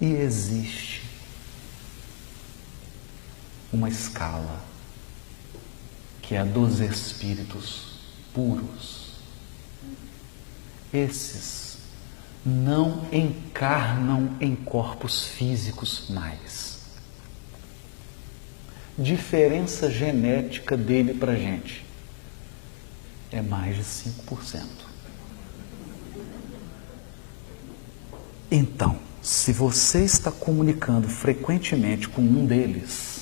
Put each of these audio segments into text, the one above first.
E existe uma escala que é a dos espíritos puros. Esses não encarnam em corpos físicos mais. Diferença genética dele para a gente é mais de 5%. Então, se você está comunicando frequentemente com um deles,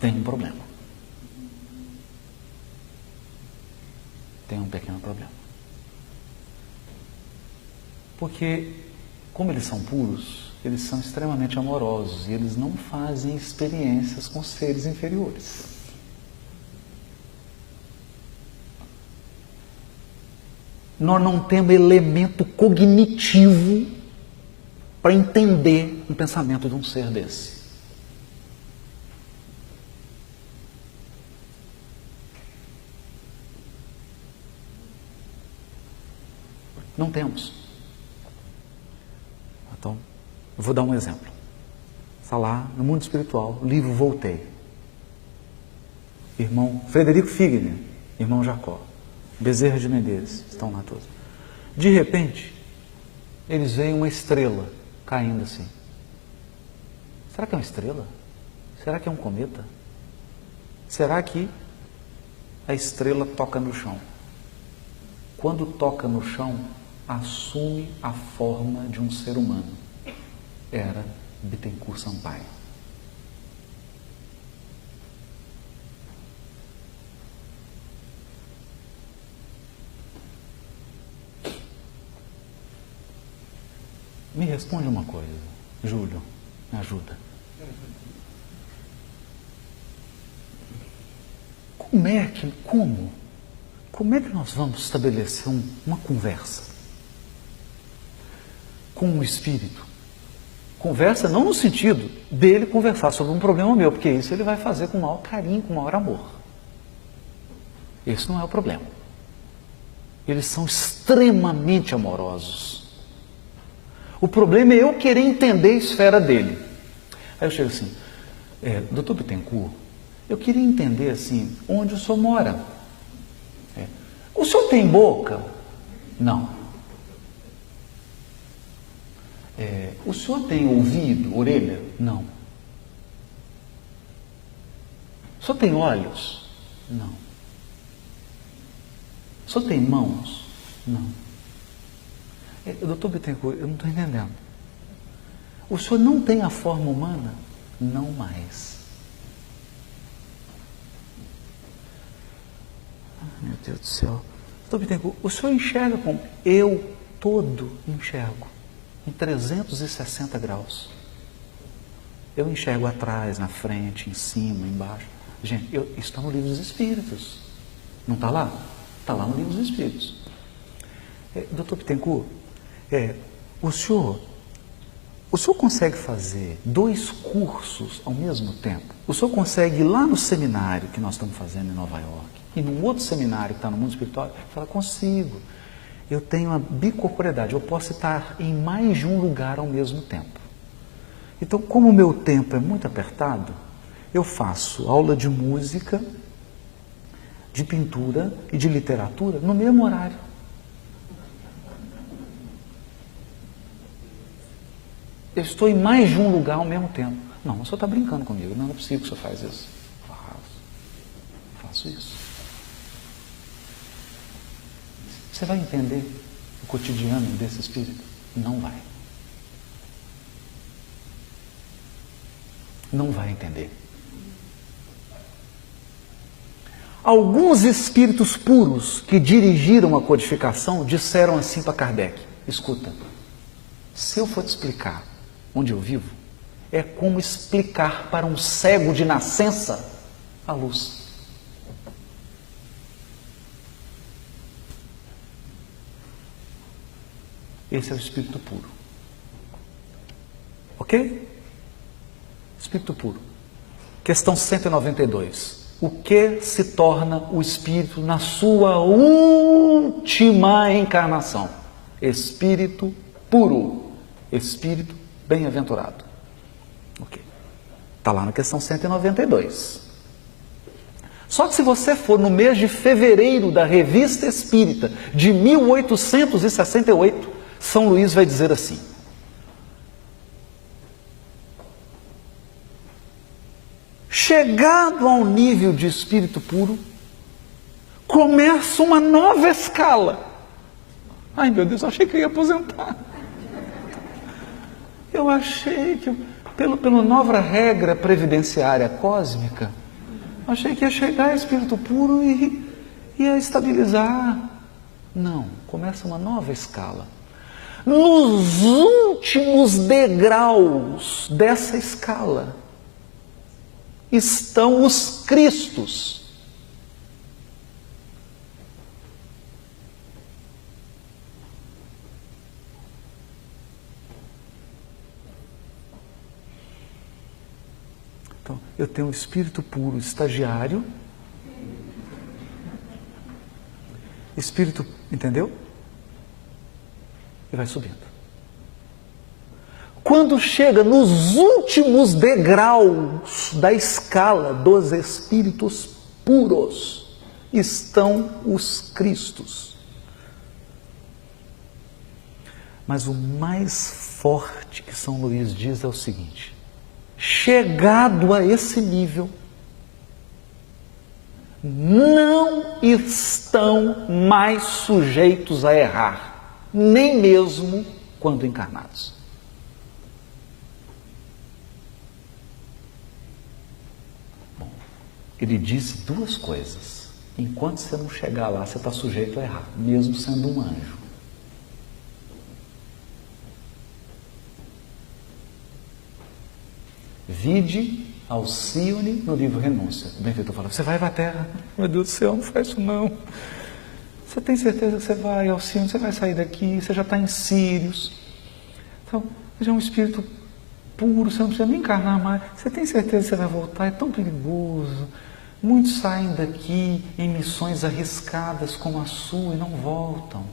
tem um problema. Tem um pequeno problema. Porque, como eles são puros, eles são extremamente amorosos e eles não fazem experiências com seres inferiores. Nós não temos elemento cognitivo para entender um pensamento de um ser desse. Não temos. Então, eu vou dar um exemplo. Está lá no Mundo Espiritual, o livro Voltei. Irmão Frederico Figner, irmão Jacó, Bezerra de Menezes, estão lá todos. De repente, eles veem uma estrela caindo assim. Será que é uma estrela? Será que é um cometa? Será que a estrela toca no chão? Quando toca no chão, assume a forma de um ser humano. Era Bittencourt Sampaio. Me responde uma coisa, Júlio, me ajuda. Como é que nós vamos estabelecer uma conversa com o espírito? Conversa não no sentido dele conversar sobre um problema meu, porque isso ele vai fazer com o maior carinho, com o maior amor. Esse não é o problema. Eles são extremamente amorosos. O problema é eu querer entender a esfera dele. Aí eu chego assim, doutor Bittencourt, eu queria entender assim, onde o senhor mora. O senhor tem boca? Não. O senhor tem ouvido, orelha? Não. O senhor tem olhos? Não. O senhor tem mãos? Não. Doutor Bittencourt, eu não estou entendendo. O senhor não tem a forma humana? Não mais. Meu Deus do céu. Doutor Bittencourt, o senhor enxerga como? Eu todo enxergo. Em 360 graus. Eu enxergo atrás, na frente, em cima, embaixo. Gente, isso está no Livro dos Espíritos. Não está lá? Está lá no Livro dos Espíritos. Doutor Bittencourt, o senhor consegue fazer 2 cursos ao mesmo tempo? O senhor consegue ir lá no seminário que nós estamos fazendo em Nova York e num outro seminário que está no Mundo Espiritual? Fala, consigo. Eu tenho a bicorporeidade, eu posso estar em mais de um lugar ao mesmo tempo. Então, como o meu tempo é muito apertado, eu faço aula de música, de pintura e de literatura no mesmo horário. Eu estou em mais de um lugar ao mesmo tempo. Não, o senhor está brincando comigo, não é possível que o senhor faz isso. Faço isso. Você vai entender o cotidiano desse espírito? Não vai. Não vai entender. Alguns espíritos puros que dirigiram a codificação disseram assim para Kardec: escuta, se eu for te explicar onde eu vivo, é como explicar para um cego de nascença a luz. Esse é o espírito puro. Ok? Espírito puro. Questão 192. O que se torna o espírito na sua última encarnação. Espírito puro, espírito bem-aventurado. Ok. Está lá na questão 192. Só que se você for no mês de fevereiro da Revista Espírita, de 1868, São Luís vai dizer assim: chegado ao nível de espírito puro, começa uma nova escala. Ai, meu Deus, eu achei que eu ia aposentar. Eu achei que, pela nova regra previdenciária cósmica, achei que ia chegar a espírito puro e ia estabilizar. Não, começa uma nova escala. Nos últimos degraus dessa escala estão os Cristos. Então, eu tenho o espírito puro estagiário, espírito, entendeu? E vai subindo. Quando chega nos últimos degraus da escala dos espíritos puros, estão os Cristos. Mas o mais forte que São Luís diz é o seguinte: chegado a esse nível, não estão mais sujeitos a errar, nem mesmo quando encarnados. Bom, ele disse duas coisas. Enquanto você não chegar lá, você está sujeito a errar, mesmo sendo um anjo. Vide Alcione no livro Renúncia. O benfeitor fala: você vai para a terra? Meu Deus do céu, não faz isso não. Você tem certeza que você vai, Alcione? Você vai sair daqui, você já está em Sírios. Então, já é um espírito puro, você não precisa nem encarnar mais. Você tem certeza que você vai voltar? É tão perigoso. Muitos saem daqui em missões arriscadas como a sua e não voltam.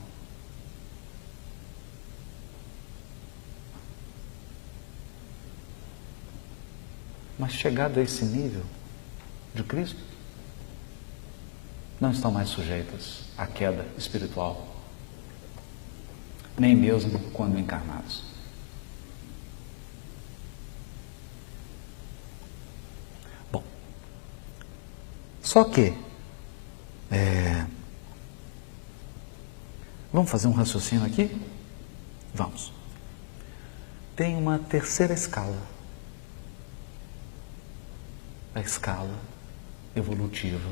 Mas chegado a esse nível de Cristo, não estão mais sujeitos à queda espiritual, nem mesmo quando encarnados. Bom, só que vamos fazer um raciocínio aqui? Vamos. Tem uma terceira escala. A escala evolutiva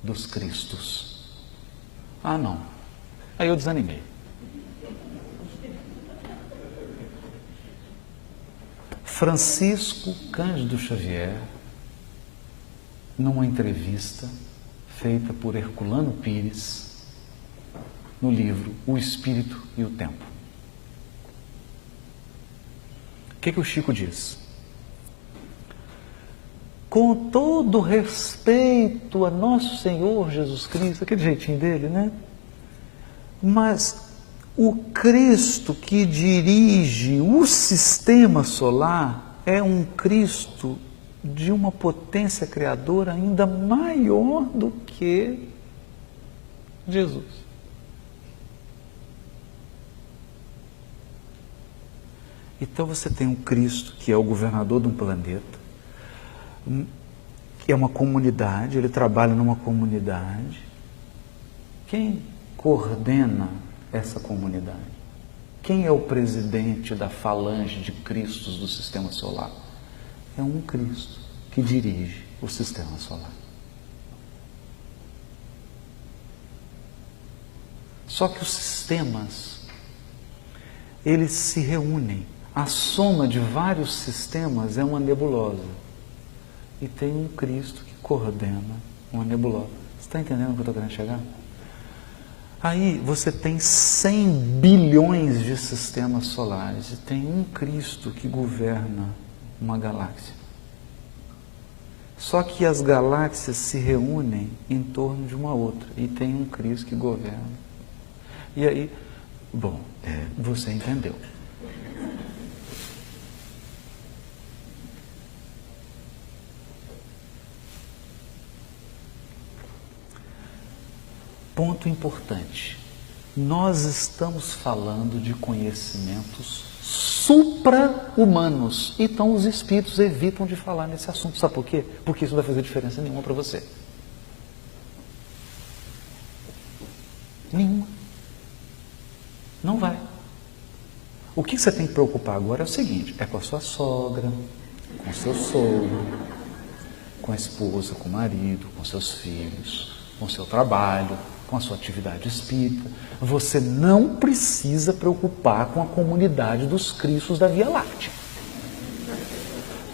dos Cristos. Ah, não. Aí eu desanimei. Francisco Cândido Xavier, numa entrevista feita por Herculano Pires, no livro O Espírito e o Tempo. O que o Chico diz? Com todo respeito a nosso Senhor Jesus Cristo, aquele jeitinho dele, né? Mas o Cristo que dirige o sistema solar é um Cristo de uma potência criadora ainda maior do que Jesus. Então você tem um Cristo que é o governador de um planeta, é uma comunidade, ele trabalha numa comunidade. Quem coordena essa comunidade? Quem é o presidente da falange de Cristos do sistema solar? É um Cristo que dirige o sistema solar. Só que os sistemas, eles se reúnem. A soma de vários sistemas é uma nebulosa. E tem um Cristo que coordena uma nebulosa. Você está entendendo o que eu estou querendo chegar? Aí você tem 100 bilhões de sistemas solares e tem um Cristo que governa uma galáxia. Só que as galáxias se reúnem em torno de uma outra e tem um Cristo que governa. E aí, bom, você entendeu. Ponto importante. Nós estamos falando de conhecimentos supra-humanos. Então os espíritos evitam de falar nesse assunto. Sabe por quê? Porque isso não vai fazer diferença nenhuma para você. Nenhuma. Não vai. O que você tem que preocupar agora é o seguinte, é com a sua sogra, com o seu sogro, com a esposa, com o marido, com seus filhos, com o seu trabalho, com a sua atividade espírita. Você não precisa preocupar com a comunidade dos Cristos da Via Láctea.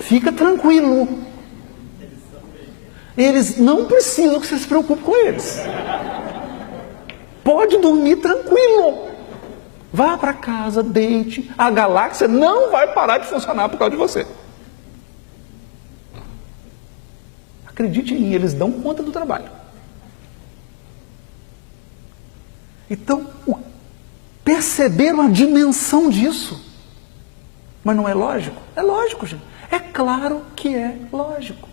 Fica tranquilo. Eles não precisam que você se preocupe com eles. Pode dormir tranquilo. Vá para casa, deite. A galáxia não vai parar de funcionar por causa de você. Acredite em mim, eles dão conta do trabalho. Então, perceberam a dimensão disso? Mas não é lógico? É lógico, gente. É claro que é lógico.